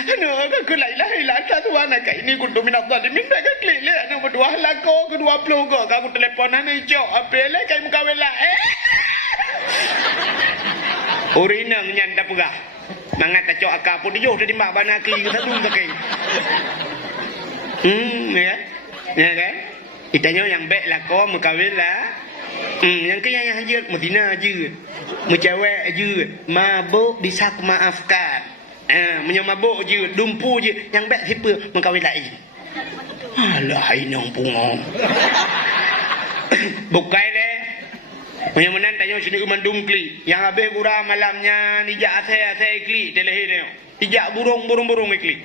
Aku la ilaha illallah Tuhan nak ini kuntu minat zalimin dah kan klik le nak berdua lako kedua puluh go aku teleponan hijau apa le kai muka wela Urinang nyanda pegah mangat tak cok akak pun dia di mak bana kli ke satu ke ya kan itanya yang baik lako muka wela yang ke yang hajat Madinah je mencewek je mabuk bisa maafkan menyamabuk je dumpu je yang baik siapa mengkawin lain alah inang pungong bukai le yang menan tanya sini umandum kli yang habis gura malamnya nijak asai kli telehi ne ijak burung kli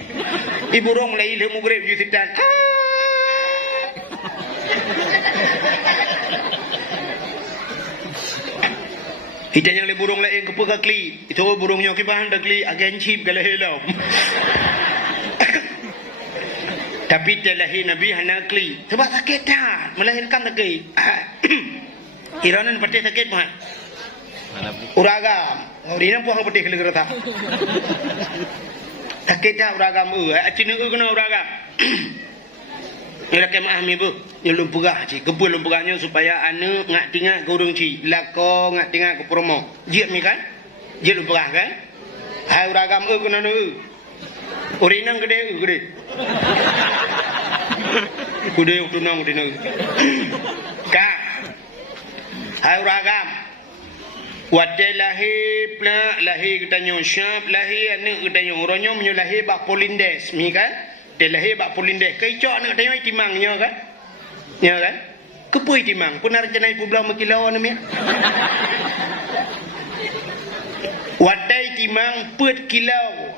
i burung lai le mugrib ju sitan Ita yang le burung lain kepuka kli. Itu burungnya kibahan dah kli agen chip kalau helom. Tapi telahi Nabi hana kli. Sebab sakit dah. Melahirkan lagi. Iranan peti sakit mah. Uragam. Rinam puang peti kali kereta. Sakit dah uragam. Acina kena uragam. Ira kem ahmi bu, nyelum pegah ci, kebul lum pegahnya supaya anu ngak tinggal gorong ci, lako ngak tinggal ke promo. Jiat mi kan? Jiat lum pegah kan? Hai uragam kena nu. Urinang gede. Gede utunang gede nu. Ka. Hai uragam. Wadai lahi kita nyosap, lahi anu kita nyoronyo menyulahi bak polindes, mi kan? Dia lahir bak polindes. Kecok nak tengok timangnya kan? Ya kan? Kepui timang. Pun nak jenai pulau mekilau namanya. Wadai timang put kilau.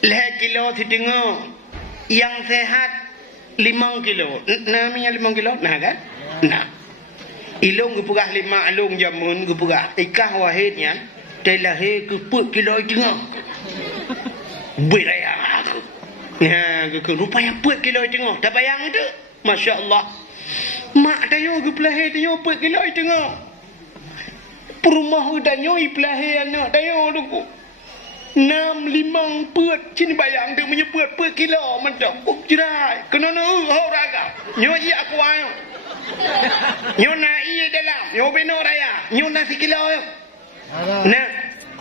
Leher kilau si tengok. Yang sehat 5 kilo. Namanya 5 kilo? Nah kan? Nah. Ilung kepugah 5 alung jamun kepugah. Ikah wahidnya. Dia lahir keput kilau tengok. Berayang aku. Ya, rupanya puat kilo tengok. Dah bayang tu? Masya Allah. Mak tayo ke pelahir tayo puat kilo tengok. Perumah udanyo pelahir anak tayo tu. 6-5 puat. Cini bayang tu menyebut puat kilo. Mantap. Jerai. Kena raga. Nyo iya aku ayo. Nyo na iya dalam. Nyo beno raya. Nyo na si kilo yo. Nah.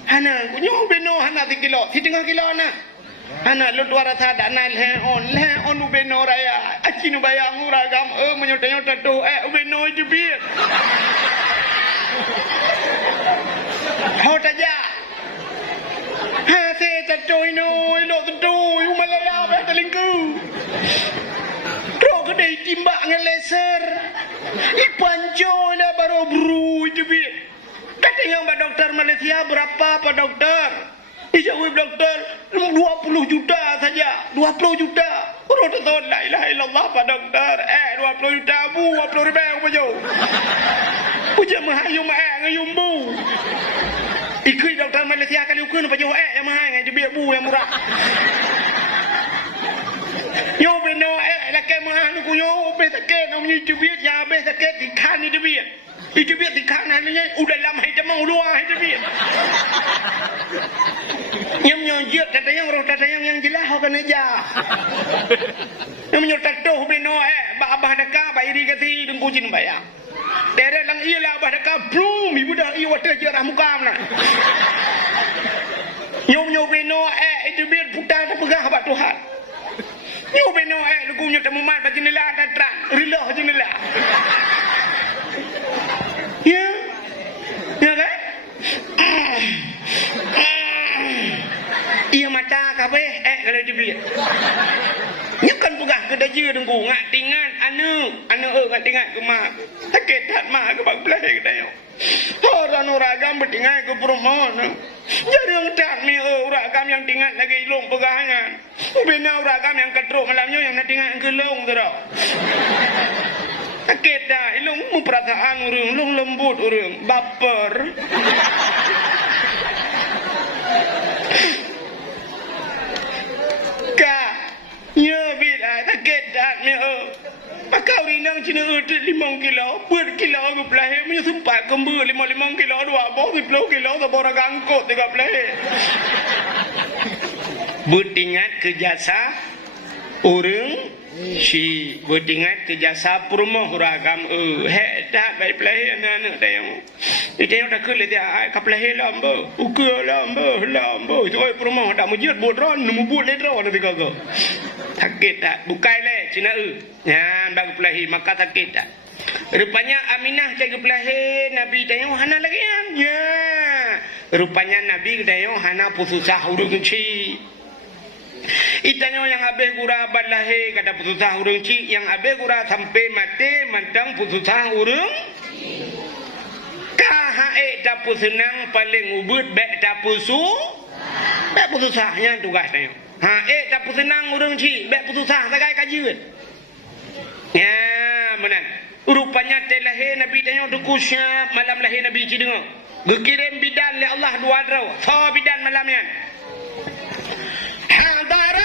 Hana. Nyo beno hana si kilo. Si tengah kilo na. Anak lu 200 dak nail le on ubeno raya acinu bayang uragam menyota-nyota tu ubeno jebit hot aja ha se tatoi no lo tatoi umalaya ba telingku tro gede timbak ngeleser ipanjo la baru bru jebit katanya mbak dokter Malaysia berapa pak dokter Ijawab doktor 20 juta saja 20 juta Urut tu la ilaha illallah Pak doktor 20 juta bu 20 ribu aku baju Puja mahayum ngayum bu Ikui doktor Malaysia kali ukun baju yang mahal yang biar bu yang murah Yo beno la ke mahal ku yo be sakit nom ni jubit ya be sakit di kan ni jubit itu biar di kanan ni udah lama hitam mau luar itu biar yang nyojot katanya orang katanya yang jelas akan aja yang menyotak tuh beno abah deka ba irigasi dengku jin bayang dere lang iya lah abah deka blum ibu dah iya wadah jerah muka mana nyo beno itu biar putar pegah abah Tuhan nyo beno lukunya temu mat ba jendela datran rilah jendela Ya kan? Iya mata kabe kalau dibeli. Nyakan pegah ke daji dengku ngak tingan anu ngak tingan ke mak. Sakit hat mak ke bak belah ke dayo. Orang uragam bertingan ke perumahan. Jarang tak ni uragam yang tingan lagi ilung pegahangan. Bina uragam yang ketruk malamnya yang nak tingan ke long tu dah. Sakit dah, ilung perasaan urang, ilung lembut urang, baper. Kak, nyebit sakit dah ni Akau rinang cina 5 kilo, 4 kilo aku pelahir, punya sempat kembur 5 kilo, 2 bawah 10 kilo, seborang angkut 3 pelahir. Beringat ke jasa orang si beringat ke jasa perumah ragam dah baik pelahir anak-anak dah yang dia dah ke dia ka pelahir lambo ukur lambo itu perumah dah mujud bodron nemu bud ledro nanti kagak sakit tak bukai le cina ya bagi pelahir maka sakit tak rupanya Aminah jaga pelahir Nabi tanya hana lagi ya rupanya Nabi tanya hana pususah urung ci itanya yang habis gura balahir kata putusah urung cik yang habis gura sampai mati mantang putusah urung kahae dapu senang paling ubud bek dapu su bek putusahnya tugasnya hae dapu senang urung cik bek putusah sagai kajian ya benar rupanya telahir Nabi tanya dukusnya malam lahir Nabi cik dengar berkirim bidan oleh Allah dua draw so bidan malamnya حضر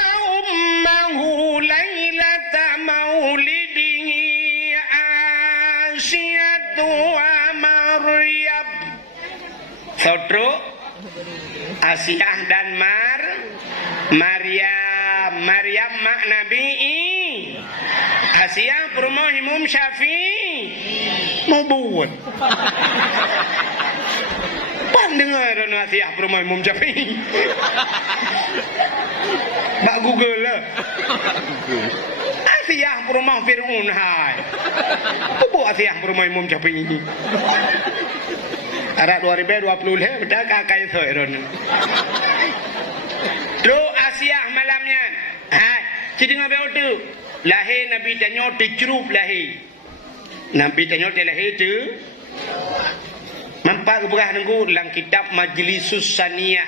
أمه ليلة مولده آسية ومريم Saudara Asiah dan Maryam mak Nabi Asiah perumah Imam Syafi'i mau buat dengar Asiah perumah Imam Syafi'i bak Google lah Asiah perumah Fir'un hai apa Asiah perumah Imam Syafi'i ini Arab 2020 lah betul kakai soiron terus Asiah malamnya hai jadi ngapain tu lahir Nabi tanya dicerup lahir Nabi tanya lahir tu mampak keberah nunggu dalam kitab Majlisus Saniyah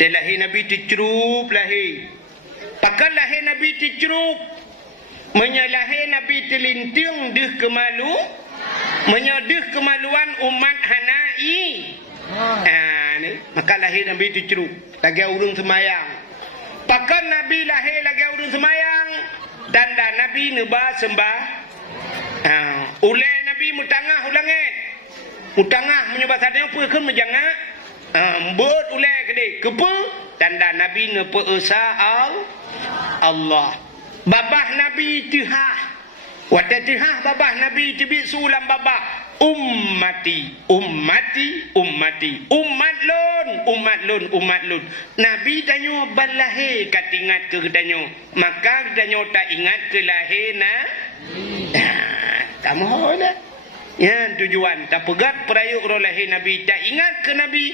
dia lahir Nabi dicerup lahir pakan lahir Nabi dicerup menyalahir Nabi telinting dih kemalu menyadih kemaluan umat hanai ni maka lahir Nabi dicerup lagi urung semayang pakan Nabi lahir lagi urung semayang dan Nabi nebah sembah ulai Nabi mutangah ulangit mutangah menyebab sadanya apa ke menjangah buat ulai gede kepa tanda Nabi nepa esa Allah babah Nabi tihah wata tihah babah Nabi tibik sulam babah ummati umat lun Nabi tanya balahir katingat ke tanya maka tanya tak ingat ke lahir kamu hola ya tujuan tak pegat perayuk lahir Nabi tak ingat ke Nabi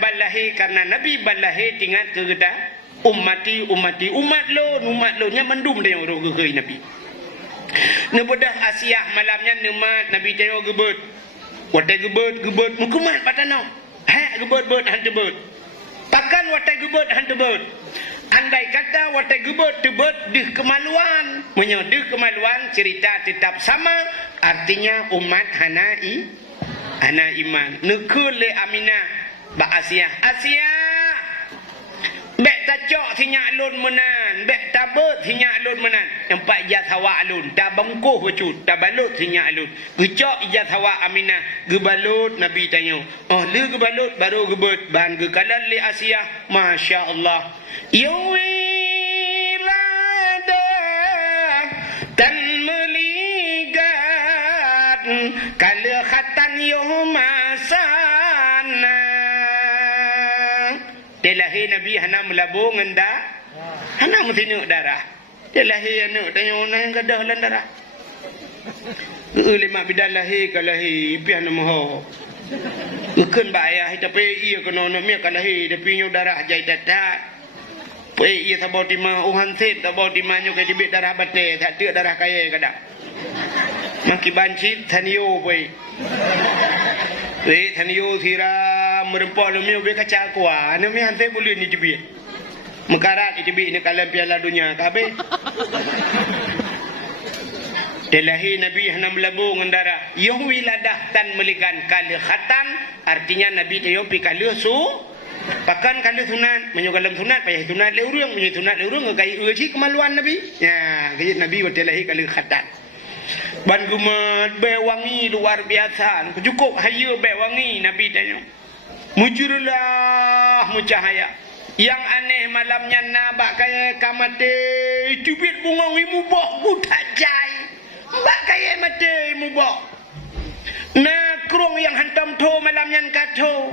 balahir karena Nabi balahir ingat ke kita ummati umat lun nya mendum dia orang ke Nabi nebedah Asiah malamnya nemat Nabi tanya gebet watai gebet mukumat patano gebet hantebet pakan watai gebet hantebet andai kata watai gebet tebet dih kemaluan menyodih kemaluan cerita tetap sama artinya umat hana iman nekul le Aminah ba Asiah bek tacok sinyak lun menan bek tabut sinyak lun menan empat ijaz hawa lun dah bengkuh becut dah balut sinyak lun gecok ijaz hawa Aminah gebalut Nabi tanya le gebalut baru gebet ban gekalal li Asiah masya-Allah yawilada tan meligat kala khatan yumasana dia lahir Nabi hana melabung enda hana mentinuk darah dia lahir anak tanya orang yang gadah lan darah lima bidan lahir ke lahir pian moho bukan ba ayah tapi ia kena nak mi kan lahir tapi nyu darah jai tatat pe ia sabau tima uhan set sabau tima nyu ke dibit darah bate tak tek darah kaya kada yang kibancit thanio pe thanio sira merempah lu mi kaca kuah ne mi hante boleh ni tibi mekarat tibi ni kalam piala dunia kabe delahi Nabi hana melabung darah yang wiladah tan melikan kali khatan artinya Nabi tayo pi kali su pakan kali sunat menyugalam sunat payah sunat le urang menyu sunat le urang kai uji kemaluan Nabi ya gejit Nabi delahi kali khatan ban gumat be wangi luar biasa cukup hayu be wangi Nabi tanya mujurlah mucahaya Yang aneh malamnya nabak kaya kamate cubit bunga mubah budak jai. Mbak kaya mate mubah. Na krong yang hantam to malamnya kato.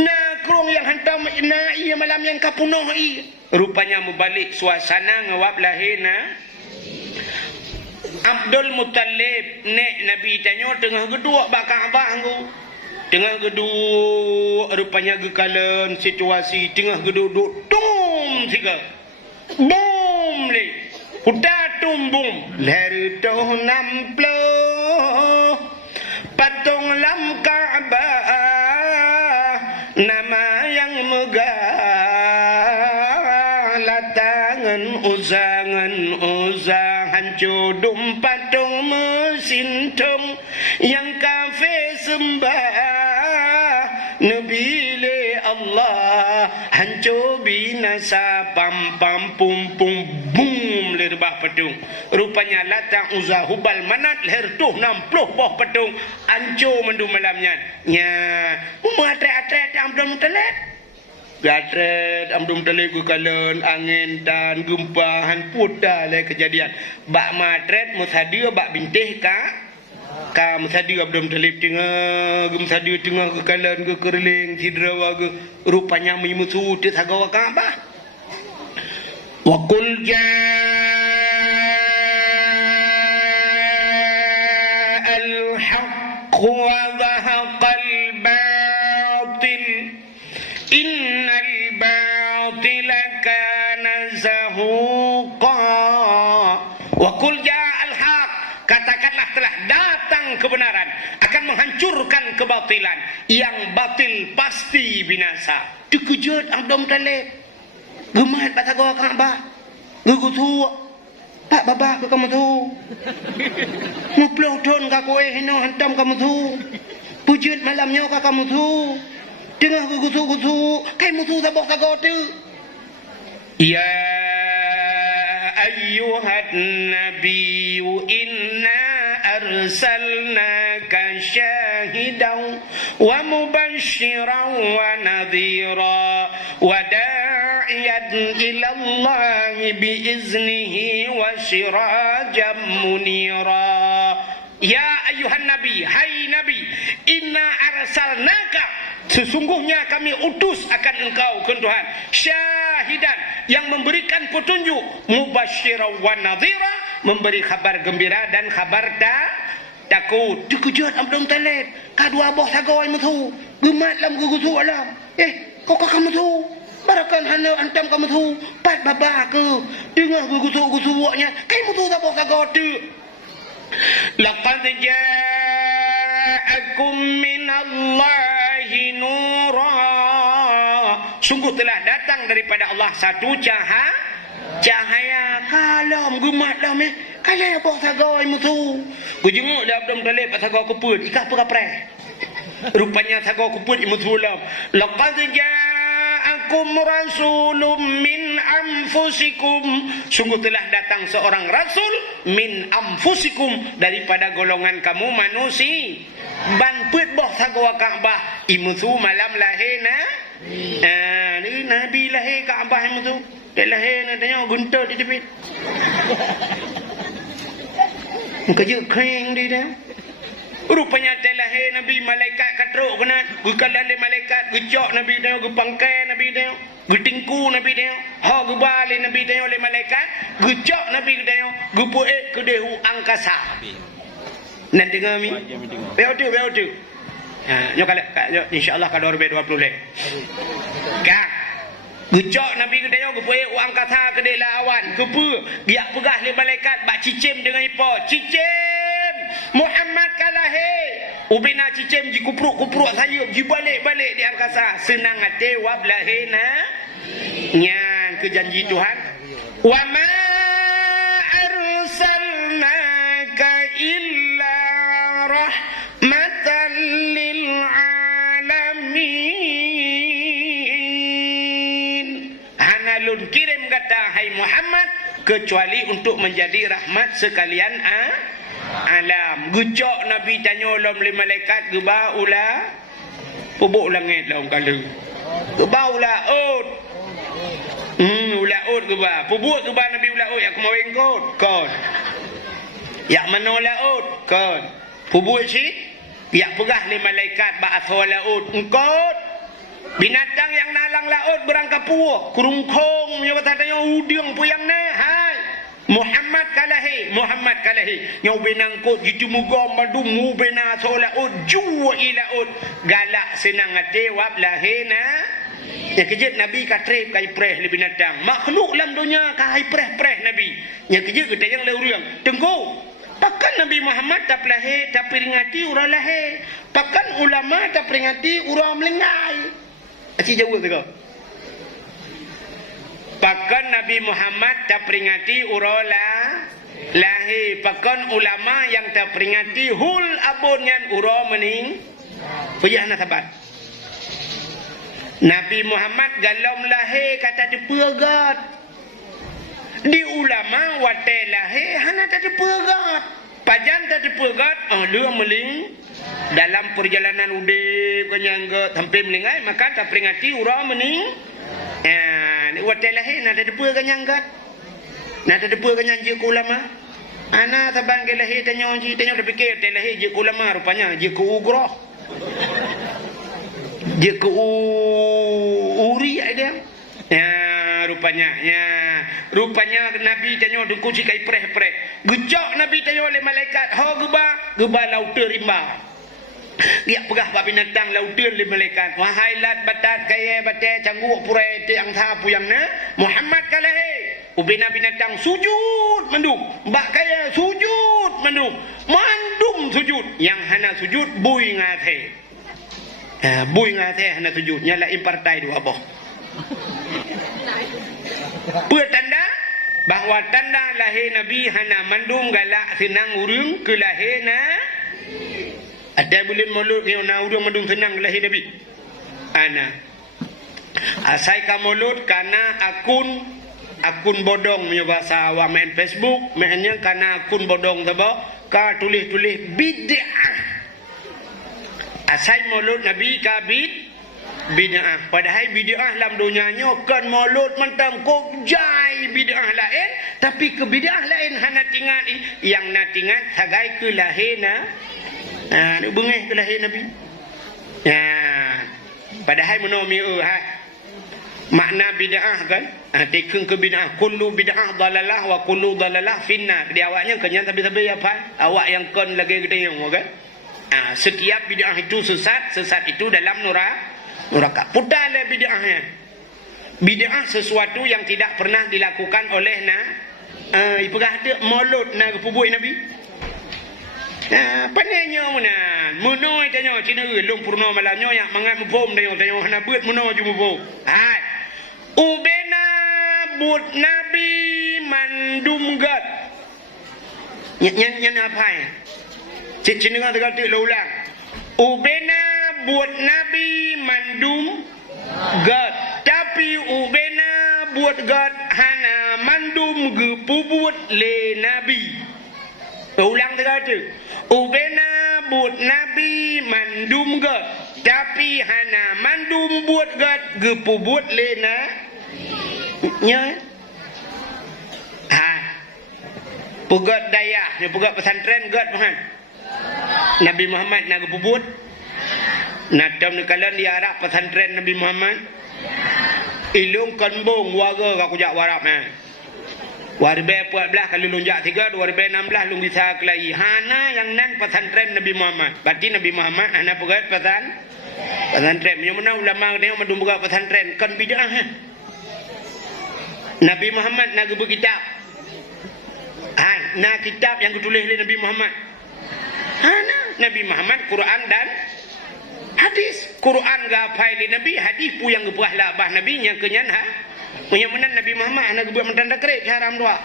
Na krong yang hantam na iya malamnya kapunoh i. Rupanya membalik suasana ngawap lahina. Abdul Muttalib nek Nabi tanya tengah gedua bakal abah aku. Tengah geduk rupanya gekalan situasi tengah geduk tum tiga bom le udah tumbum leher toh namplo patung lam Ka'bah nama yang megah latangan uzahan cudum patung mesin tong yang kafe sembah Nabi le Allah hancur binasa pam pam pum pum boom le rebah pedung rupanya latang uzah hubal manat leher tuh 60 boh pedung hancur mendu malamnya nya atre-atre amdum telet gatret amdum telet gukalan angin dan gempahan putar le kejadian bak matret musadia bak bintih ka musadi abdum talib tengah musadi tengah kekalan ke kerling sidrawa ke rupanya mimusu te sagawa Ka'bah wa qul ja'al haqq wa dhahaqal batil innal batila kana zahuqa wa qul ja'al haqq katakanlah telah datang kebenaran akan menghancurkan kebatilan yang batil pasti binasa. Dikejut Abdul Muttalib gemat pada gua Ka'bah gugutu tak babah ke kamu tu nguploh don ka koe hino hantam kamu tu pujut malamnya ka kamu tu tengah gugutu kai mutu sabok sago tu ya ayyuhan nabiyyu inna arsalnaka syahidan wa mubasysyiran wa nadhira wa da'iyan ila Allah biiznihi wa sirajan munira. Ya ayuhan nabi, hai nabi, inna arsalnaka, sesungguhnya kami utus akan engkau ke Tuhan, syahidan, yang memberikan petunjuk, mubasysyiran wa nadhira, memberi kabar gembira dan kabar takut. Dikejut Abdul Muttalib, kadua boh sagoi mutu, gemat lam gugutu alam. Kok kamu tu? Barakan hana antam kamu tu, pat babah ke, dengar gugutu waknya, kai mutu tak boh sagoi tu. Laqad ja'akum minallahi nura, sungguh telah datang daripada Allah satu cahaya. Kalam gemat dah meh kalau apa sagoi mutu gujenguk dah Abdul Muttalib sagoi kuput ikah perapre rupanya sagoi kuput imutulam. Laqad ja'akum rasulun min anfusikum, sungguh telah datang seorang rasul min anfusikum, daripada golongan kamu manusia. Ban put boh sagoi Ka'bah imutu malam lahirna ni nabi lahir Ka'bah imutu. Dia lahir nak tanya guntur di tepi. Kerja kering dia. Rupanya dia lahir Nabi malaikat katruk kena. Gukalan dia malaikat gejok Nabi dia, gepangkai Nabi dia, getingku Nabi dia, ha gebalik Nabi dia oleh malaikat, gejok Nabi dia, gepuek ke dehu angkasa. Nan dengar mi? Beo tu. Nyo kala insya-Allah ka 2020 leh. Kak gecok Nabi kedaya gepuai uang kata kedai lawan kepu biak pegah le malaikat bak cicim dengan ipo cicim Muhammad kalahe ubina cicim ji kupruk sayup ji balik di angkasa senang hati wab lahina nyang ke janji Tuhan wa ma arsalnaka illa rahmatan lil alamin. Kirim kata hai Muhammad kecuali untuk menjadi rahmat sekalian alam. Gejok Nabi tanya ulam le malaikat gebaulah pubuk langit lah kala gebaulah laut ke ba pubuat ke ba nabi laut yak mawing kon yak mano laut kon pubuat si yak pegah li malaikat ba asal laut engkot binatang yang nalang laut berangka puak kurungkong nya katanya udang puyang na hai Muhammad kalahi nyau benangkot gitu muga madu mu bena laut jua ilaut galak senang ate wap lahena ya kejut nabi katrep kai preh le binatang makhluk lam dunia kai preh nabi nya kejut kita yang leuriang tengku pakan Nabi Muhammad tak lahir tak peringati urang lahir pakan ulama tak peringati urang melengai aci jauh tu kau pakan Nabi Muhammad tak peringati urang lahir pakan ulama yang tak peringati hul abun yang urang mening puyah nak sabat Nabi Muhammad galom lahir kata dipegat di ulama wate lahir hana tak dipegat pajan tak dipegat lu meling dalam perjalanan ude kenyangga sampai melingai maka tak peringati urang mening wate lahir nak dipegat nyanggat nak dipegat nyanji ke ulama ana tabang ke lahir tanya dah fikir te lahir je ke ulama rupanya je ke ugroh je ke uri dia rupanya Nabi tanya dengku si kai preh gejak Nabi tanya oleh malaikat ha geba lauter rimba dia pegah bab binatang lauter oleh malaikat wahai lat batat kaya bate cangguk purai te angtha puyang na Muhammad kalahe ubina binatang sujud mandum mbak kaya sujud mandum sujud yang hana sujud bui ngathe hana sujud nyala impartai dua boh tanda bahawa tanda lahir Nabi hana mandum galak senang urung ke lahir na ada boleh mulut ni na urung mandum senang lahir Nabi ana asai ka mulut kana akun bodong punya bahasa awak main Facebook mainnya kana akun bodong tabo ka tulis bid'ah asai mulut Nabi ka bid'ah padahal bid'ah dalam dunianya kan mulut mentang kok jai bid'ah lain tapi ke bid'ah lain hana tinggal yang nak tinggal hagai ke lahir nak bengih ke lahir Nabi padahal menomia makna bid'ah kan tekeng ke bid'ah kullu bid'ah dalalah wa kullu dalalah finnar di awaknya kenyang tapi apa awak yang kon lagi gede yang kan setiap bid'ah itu sesat itu dalam neraka putale bid'ah sesuatu yang tidak pernah dilakukan oleh ipegah dia mulut pubuh Nabi panenya munoi tanya cina long purno malamnya yang mangat mupom dia tanya hana beut muno ju mupo hai ubena but Nabi mandum gat nyen apa ya cina tegal tu ulang ubena buat Nabi mandum gat tapi ubena buat gat hana mandum gepubuat le Nabi ulang tegal tu ubena buat Nabi mandum gat tapi hana mandum buat gat gepubuat le na nya pugat dayah ni pugat pesantren gat Tuhan Nabi Muhammad nak gepubuat Nadam ni kalan di Arab pesantren Nabi Muhammad ilung kanbong warga aku jak warap warbe 14 kali lunjak 3 2016 lung bisa kelai hana yang nan pesantren Nabi Muhammad berarti Nabi Muhammad hana pegat pesantren yang mana ulama dia mandum buka pesantren kan bid'ah Nabi Muhammad nak berkitab nak kitab yang ditulis oleh Nabi Muhammad hana Nabi Muhammad Quran dan hadis Quran gapai li Nabi hadis pu yang gebuah labah Nabi yang kenyan yang menan Nabi Muhammad hana gebuah mentanda kerek haram dua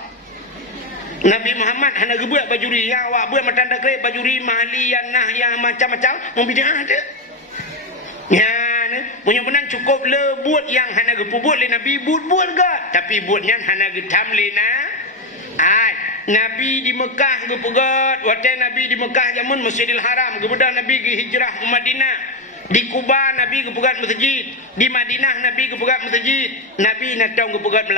Nabi Muhammad hana gebuah bajuri yang awak buat mentanda kerek bajuri mahlian nah yang macam-macam membidah ada punya menan cukup le buat yang hana gebuat li Nabi buat gak tapi buatnya hana getam li Nabi di Mekah gepegat waktu Nabi di Mekah zaman Masjidil Haram kemudian Nabi ke hijrah ke Madinah di Kuba Nabi kepegat masjid di Madinah Nabi kepegat masjid Nabi nak tahu kepegat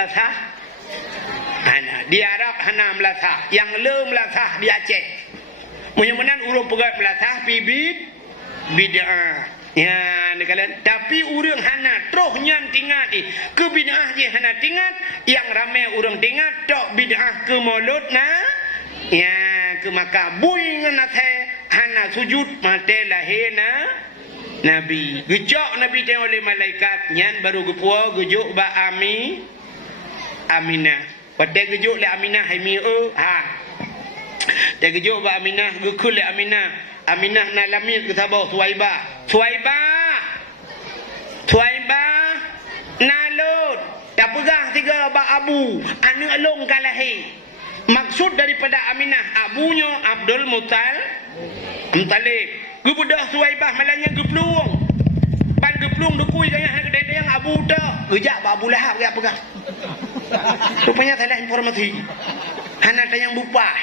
Di Arab hana melatah, yang le melatah di Aceh. Mudah-mudahan urang pegat melatah bid'ah. Ya, kalian. Tapi urang hana terus nyan tinggal ke bid'ah je hana tinggal, yang ramai urang tinggal tok bid'ah ke mulut ya ke makabui ngan hana sujud mate lahir Nabi. Gejok Nabi tengok oleh malaikat nyan baru gepua gejuk ba Aminah. Pada gejuk le Aminah hai mi Dia gejuk ba Aminah gekul le Aminah. Aminah na lamit ke tabau Suwaibah nalud dah pegah tiga ba Abu anu along kalahi. Maksud daripada Aminah abunya Abdul Muttalib. Gebudah Suwaibah malanya geplung. Pan geplung dekui gaya yang Abu dah. Gejak ba Abu Lahab gak pegang. Rupanya salah informasi. Hana tayang bupah.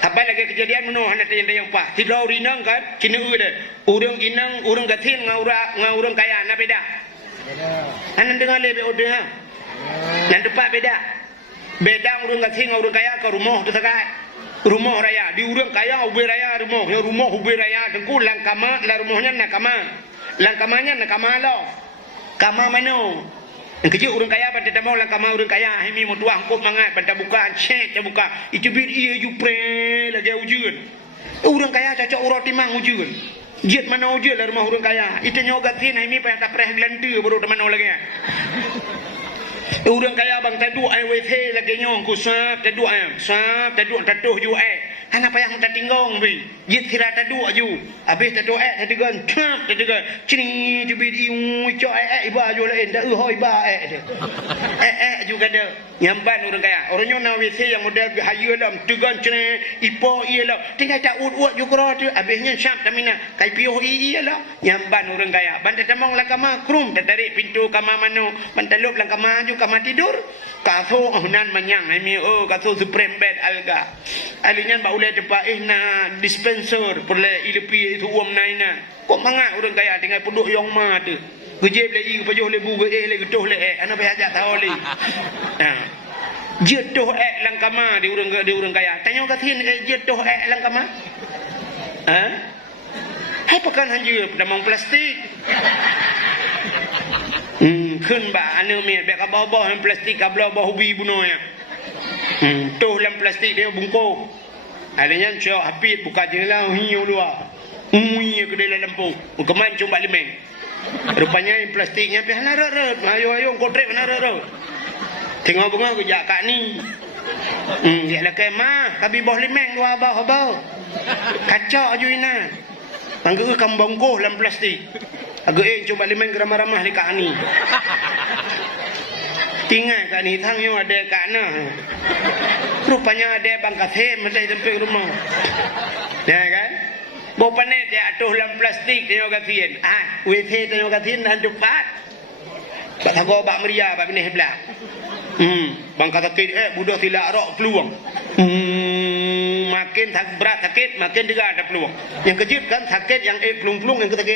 Apa lagi kejadian meno hana tayang bupah. Tidau rinang kan kena dia. Urang inang urang gatin ngau urang kaya na beda. Hana dengar lebe order ha. Nan depan beda. Beda urang gatin ngau urang kaya ke rumah tu sakat. Rumah raya di urang kaya ubi raya rumah ubi raya tengku langkama la rumahnya nakama. Langkamanya nakama lo. Kama mano. Yang kecil orang kaya pada tamu langkama orang kaya hemi mo tuang kop mangat pada buka cek buka itu bid ia ju pre lagi ujian. Orang kaya cocok urang timang ujian. Jet mana ujian la rumah orang kaya. Itu nyogatin hemi pa tak preh gelantu baru teman lagi. Orang kaya bang tadu ai wethe lagi nyong kusap tadu ai sap tadu tatuh ju ai. Hana payah minta tinggong bi. Jit kira tadu aju. Habis tadu tadi gan tap tadi gan cini ju bi cok iba ju lain dah hoi ba juga ada. Nyamban orang kaya. Orangnya na wethe yang model hayu lam tegan cini ipo ialah. Tinggal tak ut ju kro tu. Habisnya sap tamina kai piuh ialah. Nyamban orang kaya. Banda tamong la kama krum tarik pintu kama mano. Bantalup lang kama ju kama tidur. Kaso nan manyang mi kaso supreme bed alga. Alinya ba ulai depa na dispenser perle ilepi itu uam naina. Kok mangak orang kaya tinggal penduk yang ma tu. Gejeb le i pajoh le bu le gedoh le ana ba ajak tahu le. Jedoh langkama di orang kaya. Tanya katin jedoh langkama. Hai pakan hanja damang plastik. Kun ba anu mi bek bawah plastik kabla bawah hubi buno ya. Tuh dalam plastik dia bungkuk. Adanya cok hapit buka jendela hiu luar. Ke dalam lampu. Keman cuma limeng. Rupanya plastiknya pi hana reret. Ayo kotrek hana reret. Tengok bunga ku jak kak ni. Dia lah kemah, kabi bawah limeng dua bawah. Kacau aju ina. Panggu kam bongkoh dalam plastik. Agak coba limeng ramah-ramah di kak ni. Tinggal kat ni tangyo ada kat na. Rupanya ada bangkat hem ada tempat rumah. Ya kan? Bawa panet dia atuh dalam plastik tengok katin. WC tengok katin dan cepat. Bak tago bak meria bak benih belah. Bangkat sakit budak silak rok peluang. Makin berat sakit makin juga ada peluang. Yang kejip kan sakit yang pelung-pelung yang sakit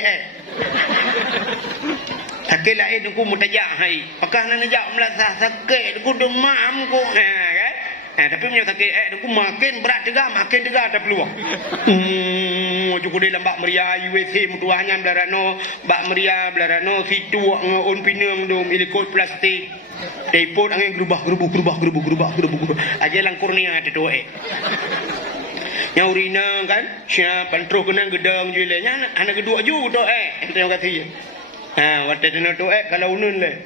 sakit lain aku mutajak hai. Pakah nak najak melasah sakit aku demam aku. Kan? Tapi punya sakit aku makin berat juga ada peluang. Cukup dalam bak meria USC mutuahnya belarano bak meria belarano situ on pinang dom ilikot plastik. Telepon angin gerubah. Aja lang kurnia ada doa. Yang urina kan, siap pantro kena gedang jualnya, anak kedua juga doa. Kita yang kata je. Waktu dia nak doa kalau unun le.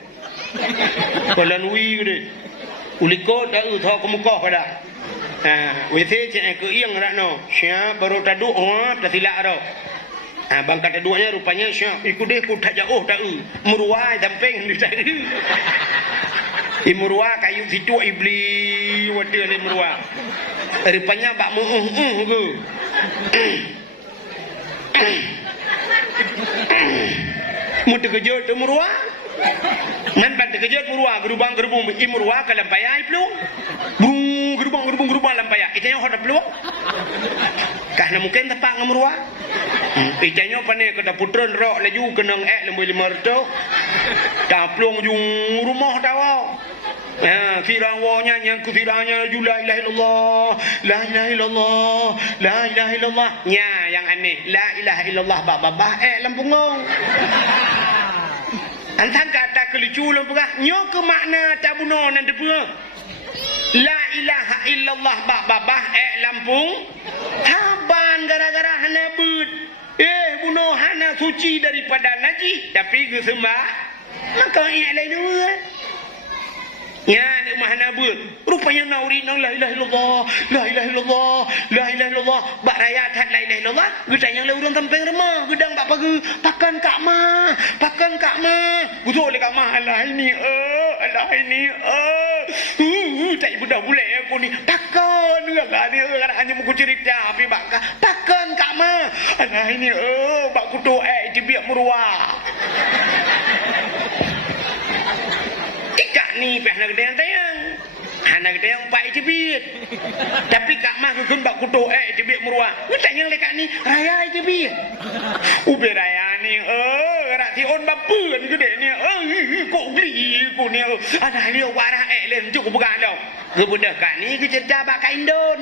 Kalau nui gede. Ulikot dah tahu kemukah pada. WC cek ke yang rakno. Siap baru taduk tak silap ro. Bangkat keduanya rupanya siap ikut dia ku tak jauh tak meruai samping dia tak imurwa kayu situ iblis wadah le murwa rupanya bak ke mu terkejut tu murwa nan ban terkejut murwa gerubang imurwa ke lampaya pelung gerubang lampaya itanya hot pelung karena mungkin tepak ngamurwa itanya pane kata putron rok laju kenang lembu 500 taplung jung rumah tawa Tirawanya yang kutiranya la ilaha illallah, la ilaha illallah, la ilaha illallah. Nya yang aneh, la ilaha illallah babah lampungong. Antang kata kelicu lampungah, nyo ke makna tabuno nan depa. La ilaha illallah babah lampung. Haban gara-gara hana but. Bunuh hana suci daripada najis, tapi ke sembah. Maka lain dua. Ya, ni mahana but. Rupanya nauri nang la ilaha illallah, la ilaha illallah, la ilaha illallah. Bak raya tak la ilaha illallah, gedang yang urang tampeng remah, gedang bak pagi pakan kak mah, pakan kak mah. Betul le kak mah alah ini alah ini tak budak bule aku ni. Pakan lah ni hanya muka cerita api bak pakan kak mah. Alah ini bak kutu itu biar meruah. Ni peh nak tayang anak tayang pai cebit tapi kak mah kun bak kuto cebit meruah tayang lekat ni raya cebit ube raya ni rak ti on bapeun gede ni kok geli ku ni anak ni warah len cuk bukan dah ke budak kak ni ke cerita bak kain don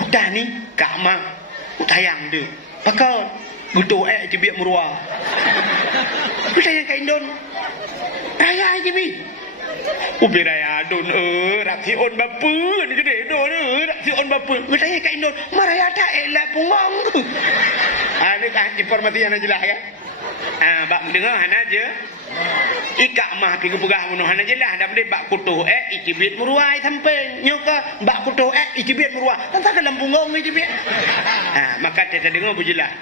budak ni kak mah tayang dia pakal guto cebit meruah. Kita yang kain don. Raya aja bi. Ubi raya don rak si on bapeun gede don rak si on bapeun. Kita yang kain don. Maraya tak elak pungong. Ni kan informasi yang jelas ya. Bak dengar hana aja. Ikak mah pi gepegah bunuh hana jelas dah boleh bak kutuh icibit meruai samping. Nyoka bak kutuh icibit meruah. Tentang dalam pungong icibit. Maka kita dengar berjelas.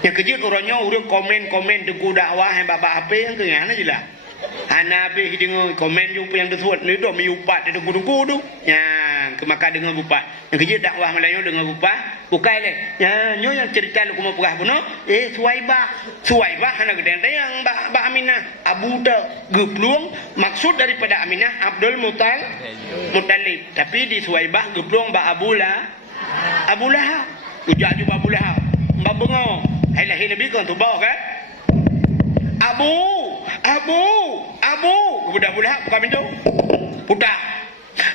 Yang kejut orangnya orang komen teguh dakwah yang babak apa yang kena je lah. Hana habis dengar komen jumpa yang tersebut ni dah miupat dia teguh tu. Yang kemaka dengar bupat. Yang kejut dakwah Melayu dengar bupat. Bukai leh. Nyo yang cerita lu kuma pegah puno. Suwaibah hana gede yang Mbak Aminah. Abu dah gepluang maksud daripada Aminah Abdul Muttalib. Tapi di Suwaibah gepluang Mbak Abu Lahab. Ujak juga Abu Lahab. Mbak Bengau. Hai lahir Nabi kan tu bawa kan? Abu. Budak bukan pintu. Budak.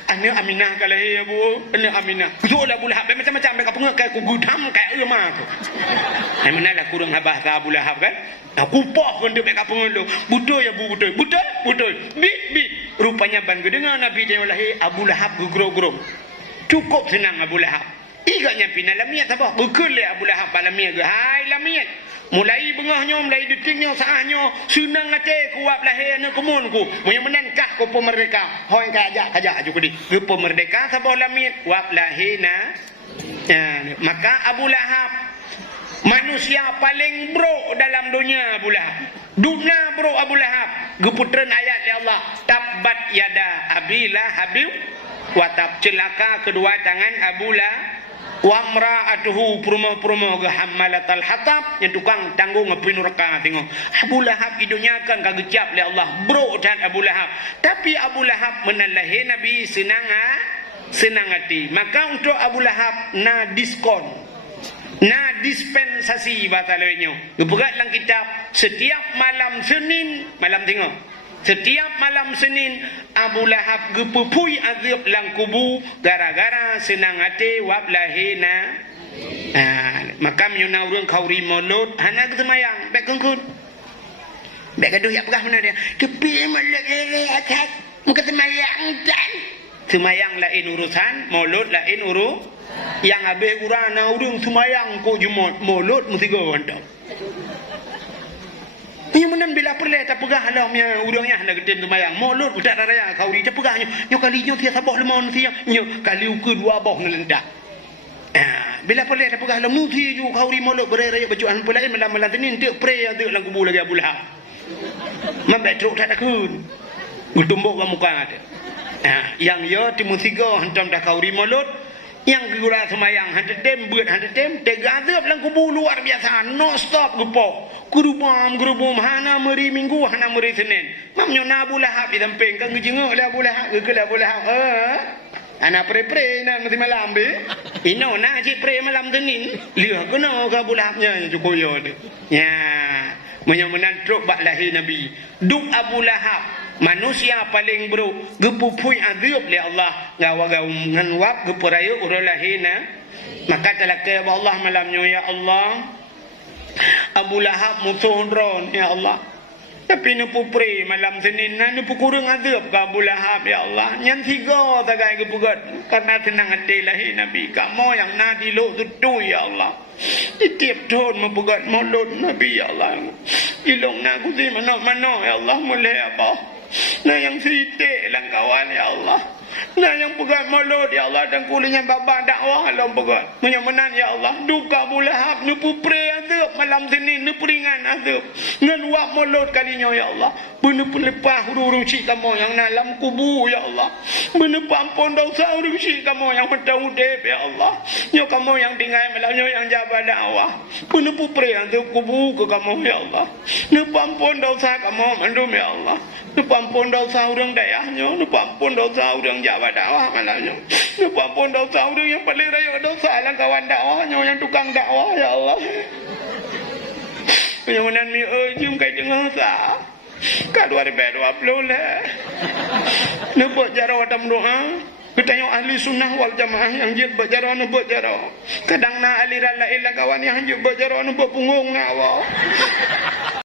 Anak Aminah kalau lahir Abu. Anak Aminah. Betul lah Abu Lahab. Macam-macam mereka pengekai ku gudam kayak emak tu. Hai mana lah kurang habah ke Abu Lahab kan? Aku poh kan dia mereka pengekai. Betul ya Bu, betul. Bit. Rupanya ban dengar Nabi dia lahir Abu Lahab gerong-gerong. Cukup senang Abu Lahab. Igaknya pina lamiat apa? Bekul le Abu Lahab lamiat ke? Hai lamiat. Mulai bengahnya, mulai detiknya, saahnya, senang ate kuap lahir na kemunku. Moyo menankah ko pemerdeka. Hoi kajak juga di. Ke pemerdeka sabah lamiat kuap lahirna. Maka Abu Lahab manusia paling bro dalam dunia Abu Lahab. Dunia bro Abu Lahab. Geputran ayat ya Allah. Tabbat yada Abi Lahabib wa tab celaka kedua tangan Abu Lahab. Wa mra'atuhu promo gahammalatal hatab yang tukang tanggung ngapi neraka tengok Abu Lahab idunyakan kagecap oleh Allah bro dan Abu Lahab tapi Abu Lahab menalahi Nabi senang hati maka untuk Abu Lahab na diskon na dispensasi batalanya berat dalam kitab setiap malam Senin malam tengok setiap malam Senin Abu Lahab gepupui azab lang kubu gara-gara senang hati wab lahina. Maka menyuna urang kauri mulut hana kesemayang baik kengkut. Baik gaduh ya pegah mana dia. Kepi mulut atas muka semayang dan semayang lain urusan, mulut lain yang habis urana urang semayang ko jumot mulut mesti go hendak. Yang menang bila perle tak pegah alamnya urangnya hendak gede semayang mulut budak raya kauri tak pegahnya nyo kalinya dia sabah lemon sia nyo kali ukur dua boh nelendak. Bila perle tak pegah lamu ti ju kauri mulut beraya bajuan pelain malam-malam Senin tek pre yang tek lang kubu lagi Abu Lahab. Mambek truk tak takun. Gutumbuk ke muka ada. Yang yo timu tiga hentam dah kauri mulut yang gula semayang hantar tem tega azab lang kubu luar biasa no stop gepok gerubam hana meri minggu hana meri Senin mamnya Abu Lahab di samping kan ngejengok lah Abu Lahab ke Abu Lahab anak pre nak mesti malam be ino nak cik pre malam Senin lihat kena ke Abu Lahabnya cukup yo ya Menyamunan truk bak lahir Nabi. Duk Abu Lahab. Manusia paling buruk. Gepupui azab li Allah. Gawa-gawa nganwap gepuraya urang lahirna. Maka telaka Allah malamnya, ya Allah. Abu Lahab musuh ron, ya Allah. Tapi ni pupri malam Senin ni kurang azab ke Abu Lahab, ya Allah. Yang tiga tagai kepugat. Karena tenang hati lahir Nabi. Kamu yang nadi lo tu, ya Allah. Di tiap tahun mempugat mulut Nabi, ya Allah. Ilong nak kusi mana-mana, ya Allah. Mulai apa? Nah yang sidik lang kawan, ya Allah. Nah yang pegat mulut, ya Allah. Dan kulinya babak dakwah lah pegat. Menyamenan, ya Allah. Duka Abu Lahab. Ni pupri azab malam Senin. Ni peringan azab. Ngan wak mulut kalinya, ya Allah. Benar pun lepas huruf cik kamu yang dalam kubur, ya Allah. Benar pampun dosa huruf cik kamu yang hudap-hudap, ya Allah. Ya kamu yang tinggal malamnya yang jabat dakwah. Benar pupri azab kubur ke kamu, ya Allah. Ni pampun dosa kamu mandum, ya Allah. Ni pampun dosa orang dayahnya. Ni pampun dosa orang jabat dakwah malamnya. Ni pampun dosa orang yang paling raya dosa lah kawan dakwahnya, yang tukang dakwah, ya Allah. Yang mi jum kai tengah sah. Kat 2020 lah. Nebut jarah dalam doa. Kita yang ahli sunnah wal jamaah yang jid berjarah nebut jarah. Kadang na aliran lain lah kawan yang jid berjarah nebut punggung nak awak.